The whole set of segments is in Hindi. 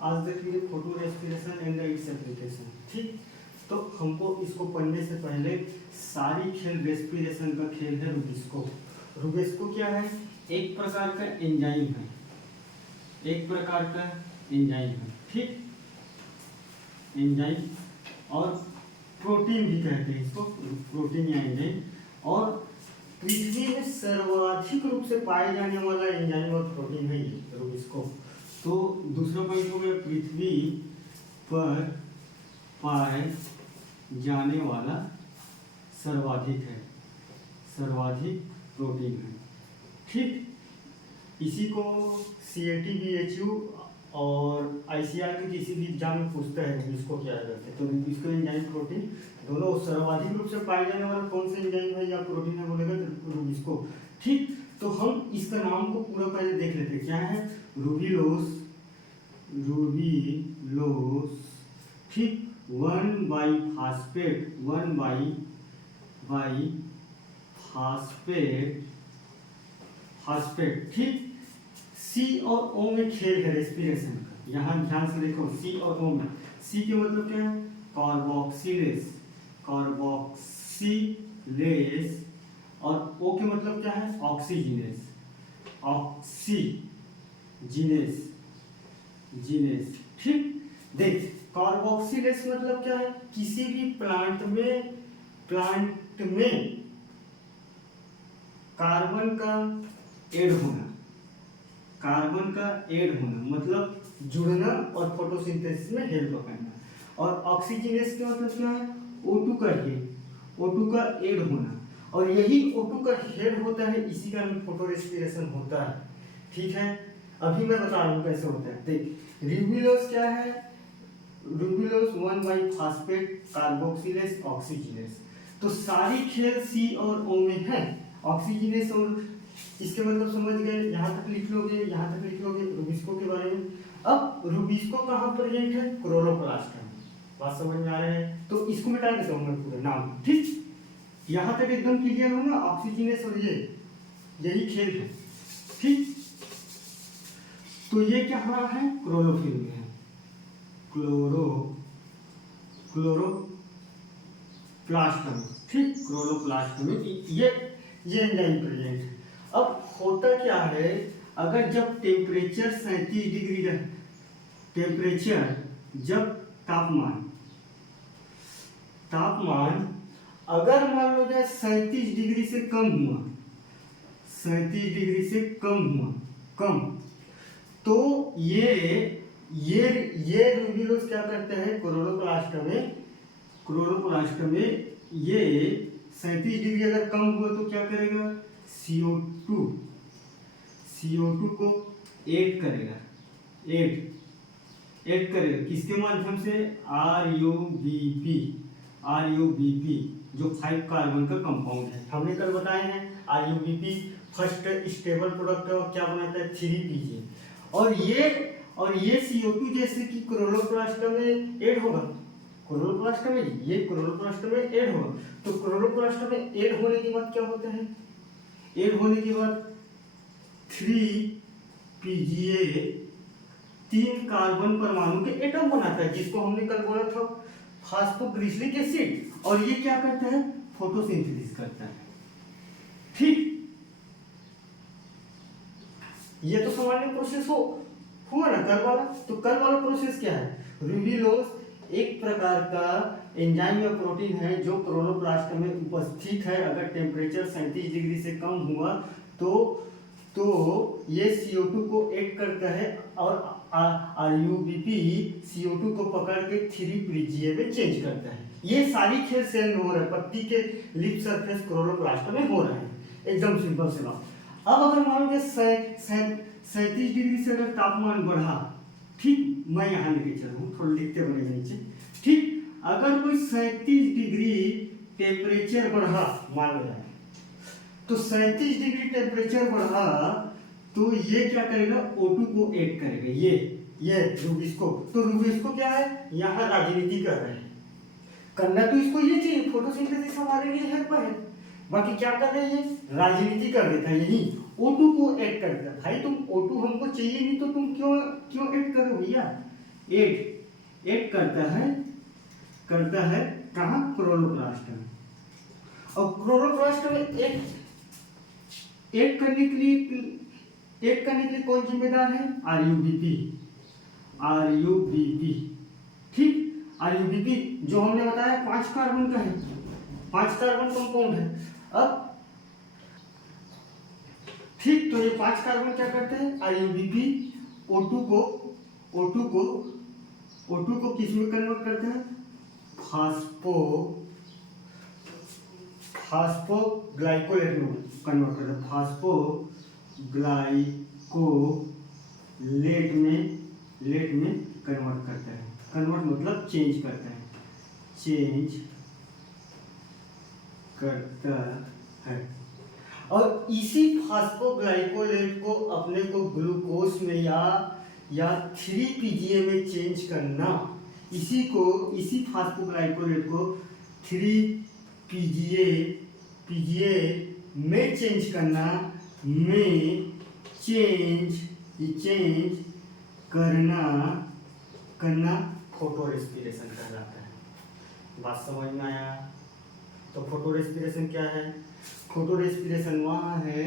आज देख लीजिए photo respiration and its application. ठीक, तो हमको इसको पढ़ने से पहले सारी खेल रेस्पिरेशन का खेल है रुबिस्को। रुबिस्को क्या है? एक प्रकार का एंजाइम है, एक प्रकार का एंजाइम है। ठीक, एंजाइम और प्रोटीन भी कहते हैं इसको, प्रोटीन या एंजाइम। और पृथ्वी में सर्वाधिक रूप से पाए जाने वाला एंजाइम और प्रोटीन है ये रुबिस्को। तो दूसरा पॉइंट हो गया, पृथ्वी पर पाए जाने वाला सर्वाधिक है, सर्वाधिक प्रोटीन है। ठीक, इसी को CAT BHU और ICR के किसी भी एग्जाम में पूछता है रुबिस्को क्या करते हैं। तो रुबिस्को एंजाइम प्रोटीन दोनों सर्वाधिक रूप से पाए जाने वाला कौन सा एंजाइम है या प्रोटीन है बोलेगा तो रुबिस्को। ठीक, तो हम इसका नाम को पूरा पहले देख लेते हैं। क्या है? रूबिलोस, रूबिलोस। ठीक, 1/फास्फेट, 1/फास्फेट, फास्फेट। ठीक, C और O में खेल है रेस्पिरेशन का। यहाँ ध्यान से देखो, C और O में। C के मतलब क्या है? Carboxylase, carboxylase. और O के मतलब क्या है? ऑक्सीजिनेस, ऑक्सीजिनेस, जीनेस। ठीक, देख कार्बोक्सिलेस मतलब क्या है? किसी भी प्लांट में कार्बन का ऐड होना, कार्बन का ऐड होना मतलब जुड़ना और फोटोसिंथेसिस में हेल्प करना। और ऑक्सीजनेस का मतलब क्या है? O2 का हेड, O2 का ऐड होना। और यही O2 का हेड होता है, इसी का फोटो रेस्पिरेशन होता है। ठीक है, अभी मैं बता रहा हूँ कैसे होता है। देख, रूबिलोस क्या है? रूबिलोस 1/फास्फेट, कार्बोक्सिलेस, ऑक्सीजनेस। तो सारी खेल C और O में है। ऑक्सीजनेस और इसके मतलब समझ गए, यहाँ तक लिख लोगे, यहाँ तक लिख लोगे रुबिस्को के बारे में। अब रुबिस्को कहाँ प्रेजेंट है? क्लोरोप्लास्ट में। बात समझ में आ रहा है? तो इसको मिटा देता हूँ मैं पूरा नाम। ठीक, यहाँ तक एकदम क्लियर हो ना? ऑक्सीजनेस और यही खेल है। ठीक, तो ये क्या है? क्लोरोफिल में है, क्लोरोप्लास्ट में। ठीक, क्लोरोप्लास्ट में ये एंजाइम प्रेजेंट है। अब होता क्या है, अगर जब टेम्परेचर 37 डिग्री रहे, टेम्परेचर जब तापमान अगर मान लो जाए 37 डिग्री से कम हुआ, 37 डिग्री से कम, तो ये रूबिलोस क्या करते हैं? क्लोरोप्लास्ट में ये 37 डिग्री अगर कम हुआ तो क्या करेगा? CO2 को ऐड करेगा, ऐड करेगा किसके माध्यम से? RUBP, जो 5 कार्बन का कंपाउंड है। हमने कल बताए हैं RUBP फर्स्ट स्टेबल प्रोडक्ट और क्या बनाता है? 3PG। और ये CO2 जैसे कि क्लोरोप्लास्ट में ऐड होगा, क्लोरोप्लास्ट में ऐड होगा। तो क्लोरोप्लास्ट में ऐड होने के बाद क्या होता है? ऐड होने के बाद 3PGA 3 कार्बन परमाणु के एटम बनाता है, जिसको हमने कल बोला था फास्फोग्लिसरिक एसिड। और ये क्या करता है? फोटोसिंथेसिस करता है। ठीक, ये तो सामान्य प्रोसेस हुआ ना कल वाला। तो कल वाला प्रोसेस क्या है? रूबिलोस एक प्रकार का एंजाइम या प्रोटीन है जो क्लोरोप्लास्ट में उपस्थित है। अगर टेम्परेचर 37 डिग्री से कम हुआ तो ये CO2 को ऐड करता है और RUBP CO2 को पकड़ के 3PGA में चेंज करता है। ये सारी खेल सेल में हो रहा है, पत्ती के लिप सरफेस क्लोरोप्लास्ट में हो रहा है। एकदम सिंपल से बात। अब अगर मान लो 37 डिग्री से अगर तापमान बढ़ा, ठीक, मैं यहाँ लेके चल रहा हूँ, थोड़ा लिखते बनेगा नीचे। ठीक, अगर कोई 37 डिग्री टेम्परेचर बढ़ा मान लो जाए, तो 37 डिग्री टेम्परेचर बढ़ा तो ये क्या करेगा? O2 को ऐड करेगा, ये रुबिस्को। तो रुबिस्को क्या है? यहाँ राजनीति कर रहे हैं। करना तो इसको ये चाहिए, फोटोसिंथेसिस हमारे लिए हेल्प है। बाकी क्या कर रहे हैं? राजनीति कर देता है। यही O2 को ऐड करता है। भाई तुम O2 हमको चाहिए नहीं तो तुम क्यों ऐड करो भैया? ऐड करता है कहाँ, क्लोरोप्लास्ट में। और क्लोरोप्लास्ट में ऐड करने के लिए कौन जिम्मेदार है, आरयूबीपी। ठीक, आरयूबीपी जो हमने बताया 5 कार्बन का है, 5 कार्बन कंपाउंड है। अब ठीक, तो ये 5 कार्बन क्या करते हैं, आरयूबीपी O2 को किस में कन्वर्ट करते हैं, फास्फोग्लाइकोलेट में कन्वर्ट करते हैं, फास्फोग्लाइकोलेट में कन्वर्ट करता है। कन्वर्ट मतलब चेंज करता है। और इसी फास्फोग्लाइकोलेट को अपने को ग्लूकोज में या 3-PGA में चेंज करना, इसी फास्फोग्लाइकोलेट को 3-PGA में चेंज करना फोटो रेस्पिरेशन कहलाता है। बात समझ में आया? तो फोटो रेस्पिरेशन क्या है? फोटो रेस्पिरेशन वहाँ है,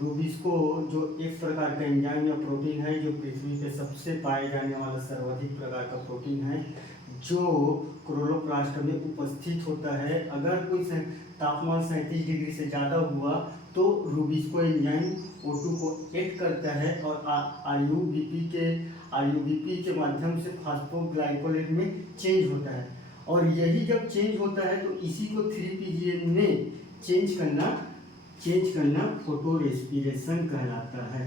रूबिस्को जो एक प्रकार का एंजाइम या प्रोटीन है, जो पृथ्वी पे सबसे पाए जाने वाला सर्वाधिक प्रकार का प्रोटीन है, जो क्लोरोप्लास्ट में उपस्थित होता है। अगर कोई तापमान 37 डिग्री से ज़्यादा हुआ तो रूबिस्को एंजाइम O2 को ऐड करता है और आरयूबीपी के माध्यम से फास्फोग्लाइकोलेट में चेंज होता है। और यही जब चेंज होता है तो इसी को 3-PGA में चेंज करना फोटो रेस्पिरेशन कहलाता है।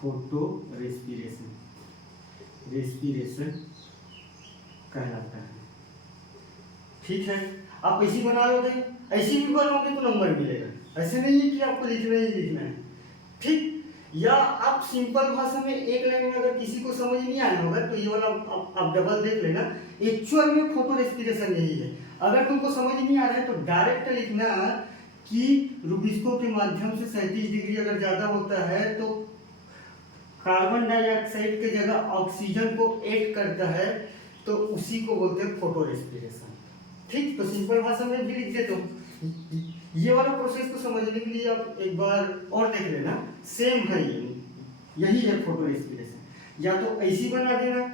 फोटो रेस्पिरेशन कहलाता है। ठीक है, आप ऐसी बना लोगे, ऐसी भी बनोगे तो नंबर मिलेगा। ऐसे नहीं है कि आपको लिखना है। ठीक, या आप सिंपल भाषा में एक लाइन में अगर किसी को समझ नहीं आया होगा तो ये वाला आप डबल देख लेना। एक्चुअल में फोटो रेस्पिरेशन यही है। अगर तुमको समझ नहीं आ रहा है तो डायरेक्ट लिखना कि रूबिस्को के माध्यम से 37 डिग्री अगर ज़्यादा होता है तो कार्बन डाइऑक्साइड के जगह ऑक्सीजन को ऐड करता है, तो उसी को बोलते हैं फोटो रेस्पिरेशन। ठीक, तो सिंपल भाषा में भी लिख देता हूँ। ये वाला प्रोसेस को समझने के लिए आप एक बार और देख लेना, सेम है, यही है फोटो रेस्पिरेशन। या तो ऐसी बना देना,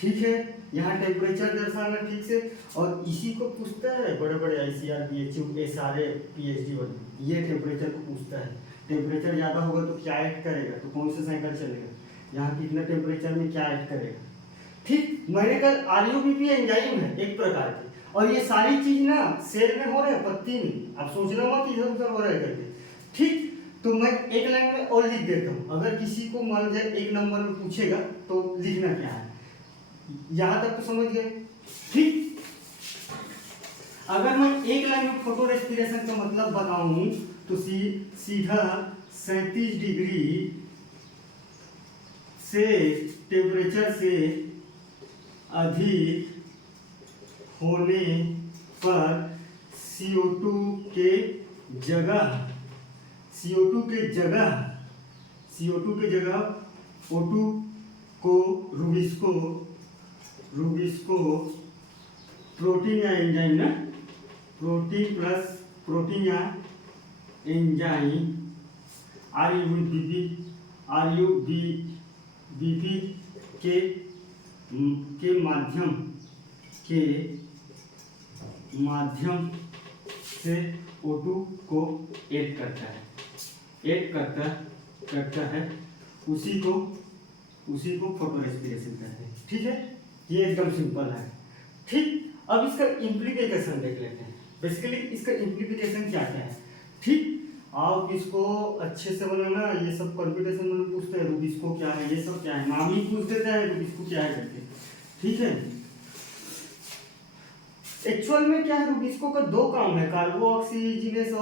ठीक है, यहाँ टेम्परेचर दर्शाना ठीक से, और इसी को पूछता है बड़े बड़े ICR PHU SRA PhD वाले, ये टेम्परेचर को पूछता है। टेम्परेचर ज़्यादा होगा तो क्या ऐड करेगा, तो कौन सा साइकिल चलेगा, यहाँ कितना टेम्परेचर में क्या ऐड करेगा। ठीक, मैंने कल आरयूबीपी एंजाइम है एक प्रकार की, और ये सारी चीज ना सेल में हो रहा है, पत्ती में। आप सोचना मत इधर उधर हो रहा है करके। ठीक, तो मैं एक लाइन में और लिख देता हूँ। अगर किसी को मान जाए 1 नंबर में पूछेगा तो लिखना क्या है, यहाँ तक तो समझ गए। ठीक, अगर मैं एक लाइन में फोटो रेस्पिरेशन का मतलब बताऊं तो सीधा 37 डिग्री से टेम्परेचर से अधिक होने पर CO2 के जगह O2 को रूबिस्को प्रोटीन या एंजाइम ना, प्रोटीन प्लस प्रोटीन या एंजाइम आरयूबीपी के माध्यम से O2 को ऐड करता है, उसी को फोटो रेस्पिरेशन कहते हैं। ठीक है, ये एकदम सिंपल है। ठीक, अब इसका इम्प्लीकेशन देख लेते हैं। बेसिकली इसका इम्प्लीकेशन क्या क्या है। ठीक, आप इसको अच्छे से बनाना। ये सब कंप्यूटेशन में पूछते हैं रूबिस्को क्या है, ये सब क्या है, नाम ही पूछ देता है रूबिस्को क्या है करके। ठीक है, एक्चुअल में क्या है, रूबिस्को का 2 काम है, कार्बोऑक्सीजिनेस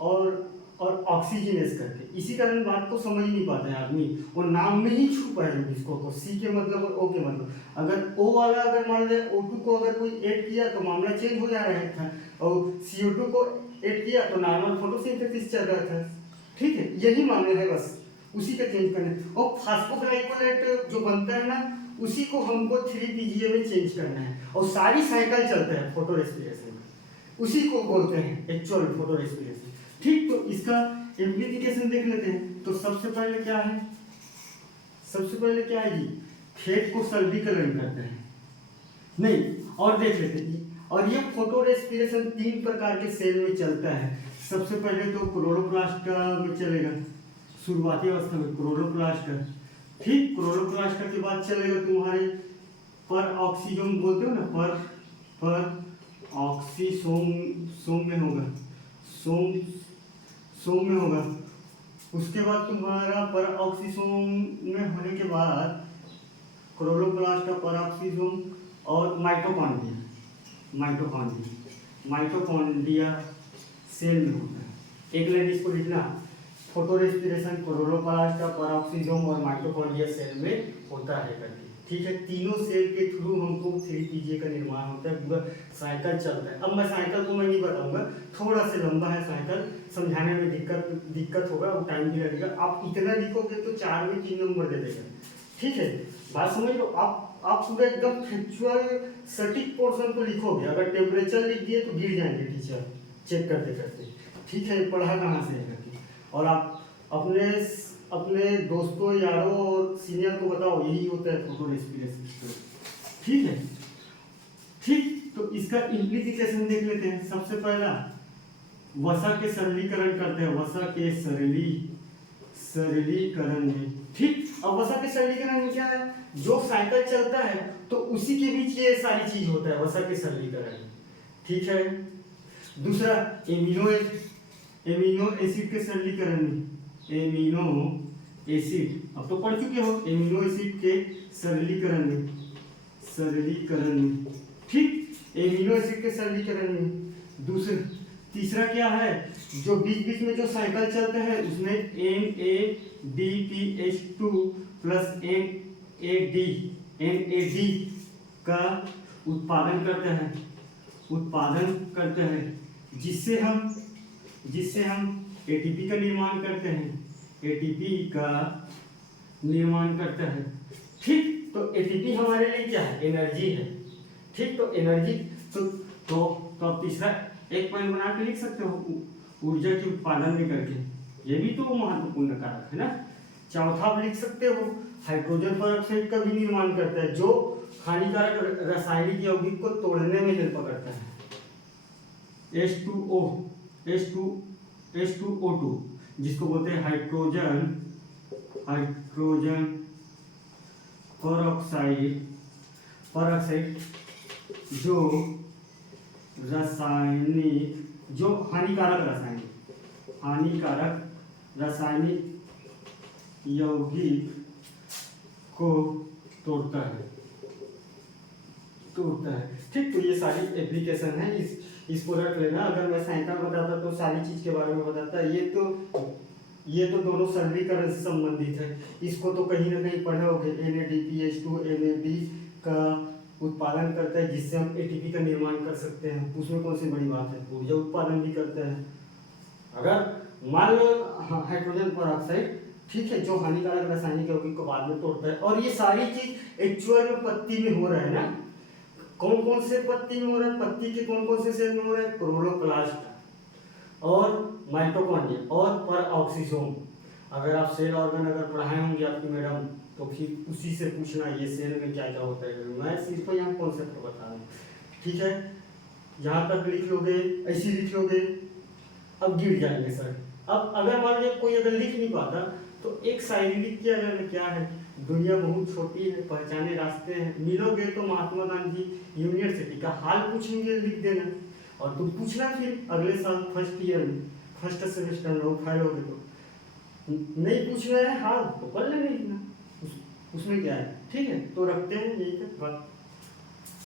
और ऑक्सीजिनेस करके। इसी कारण बात को समझ नहीं पाता है आदमी, वो नाम में ही छुपा है रूबिस्को को, C के मतलब और O के मतलब। अगर O वाला अगर मान ले O2 को अगर कोई ऐड किया तो मामला चेंज हो जा रहा था, और CO2 को ऐड किया तो नॉर्मल फोटोसिंथेसिस चल रहा था। ठीक है, यही मामला है, बस उसी का चेंज करना है। और फास्फोग्लाइकोलेट जो बनता है ना, उसी को हमको 3 PGA में चेंज करना है। और सारी साइकिल चलता है फोटो रेस्पिरेशन में, उसी को बोलते हैं एक्चुअल फोटो रेस्पिरेशन। ठीक, तो इसका इम्प्लीकेशन देख लेते हैं। तो सबसे पहले क्या है, सबसे पहले क्या है जी, फेट को सरलीकरण करते हैं, नहीं, और देख लेते हैं। और ये फोटो रेस्पिरेशन 3 प्रकार के सेल में चलता है। सबसे पहले तो क्लोरोप्लास्ट में चलेगा, शुरुआती अवस्था में क्लोरोप्लास्ट। ठीक, क्लोरोप्लास्ट के बाद चलेगा तुम्हारे पर ऑक्सीजोम बोलते हो ना, पर ऑक्सीसोम में होगा, सोम में होगा। उसके बाद तुम्हारा पर ऑक्सीसोम में होने के बाद क्लोरोप्लास्ट, पर ऑक्सीसोम और माइटोकॉन्ड्रिया सेल में होता है। एक लाइन इसको लिखना, फोटो रेस्पिरेशन क्लोरोप्लास्ट, पर ऑक्सीसोम और माइटोकॉन्ड्रिया सेल में होता है करके। ठीक है, तीनों सेल के थ्रू हमको 3 PGA का निर्माण होता है, पूरा साइकिल चलता है। अब मैं साइकिल को मैं नहीं बताऊंगा, थोड़ा सा लंबा है साइकिल, समझाने में दिक्कत होगा और टाइम भी लगेगा। आप इतना लिखोगे तो 4 में 3 नंबर दे देगा। ठीक है, बात समझ लो। आप पूरा एकदम फैक्चुअल सटीक पोर्शन को लिखोगे। अगर टेम्परेचर लिख दिए तो गिर जाएंगे टीचर चेक करते करते। ठीक है, पढ़ा कहाँ से है करके। और आप अपने दोस्तों, यारों और सीनियर को बताओ, यही होता है फोटो रेस्पिरेशन। ठीक है, ठीक, तो इसका इम्प्लीकेशन देख लेते हैं। सबसे पहला वसा के सरलीकरण करते हैं, वसा के सरलीकरण में। ठीक, अब वसा के सरलीकरण में क्या है, जो साइकिल चलता है तो उसी के बीच ये सारी चीज होता है, वसा के सरलीकरण। ठीक है, दूसरा एमिनो एसिड के सरलीकरण में, एमिनो एसिड, अब तो पढ़ चुके हो, एमिनो एसिड के सरलीकरण में। ठीक, एमिनो एसिड के सरलीकरण में। तीसरा क्या है, जो बीच बीच में जो साइकिल चलते हैं उसमें NADPH2 प्लस NAD का उत्पादन करते हैं, जिससे हम ATP का निर्माण करते हैं। ठीक, तो ATP हमारे लिए क्या है, एनर्जी है। ठीक, तो एनर्जी तो अब तीसरा एक पॉइंट बना के लिख सकते हो, ऊर्जा के उत्पादन में करके, ये भी तो महत्वपूर्ण कारक है ना। चौथा आप लिख सकते हो, हाइड्रोजन पेरोक्साइड का भी निर्माण करता है, जो हानिकारक रासायनिक यौगिक को तोड़ने में हेल्प करता है। H2O2, जिसको बोलते हैं हाइड्रोजन पेरोक्साइड, जो हानिकारक रासायनिक यौगिक को तोड़ता है। ठीक, तो ये सारी एप्लीकेशन है, इसको रख लेना। अगर मैं साइकिल बताता तो सारी चीज के बारे में बताता। ये तो दोनों सरलीकरण से संबंधित है, इसको तो कहीं ना कहीं पढ़े होगे। NADPH2 NAD का उत्पादन करता है, जिससे हम ATP का निर्माण कर सकते हैं। उसमें कौन सी बड़ी बात है, ऊर्जा उत्पादन भी करता है। अगर मान लो हाइड्रोजन पेरोक्साइड, ठीक है, जो हानिकारक रासायनिक यौगिक को बाद में तोड़ता है। और ये सारी चीज एक्चुअल में पत्ती में हो रहा है ना। कौन कौन से पत्ती में हो रहा है, पत्ती के कौन कौन से सेल में हो रहा है, क्लोरोप्लास्ट और माइटोकॉन्ड्रिया और पर ऑक्सीसोम। अगर आप सेल ऑर्गन अगर पढ़ाए होंगे आपकी मैडम, तो फिर उसी से पूछना ये सेल में क्या क्या होता है। मैं सिर्फ यहाँ कॉन्सेप्ट बता रहा हूँ। ठीक है, यहाँ तक लिख लोगे, ऐसे लिख लोगे, अब गिर जाएंगे सर। अब अगर मान लीजिए कोई अगर लिख नहीं पाता तो एक शायरी लिख दिया जाए, क्या है, दुनिया बहुत छोटी है, पहचाने रास्ते हैं, मिलोगे तो महात्मा गांधी यूनिवर्सिटी का हाल पूछेंगे, लिख देना। और तुम पूछना फिर अगले साल फर्स्ट ईयर में, फर्स्ट सेमेस्टर में फाइल होगे तो। नहीं पूछना है हाल तो पढ़ लेना, उसमें क्या है। ठीक है, तो रखते हैं यही तक बात।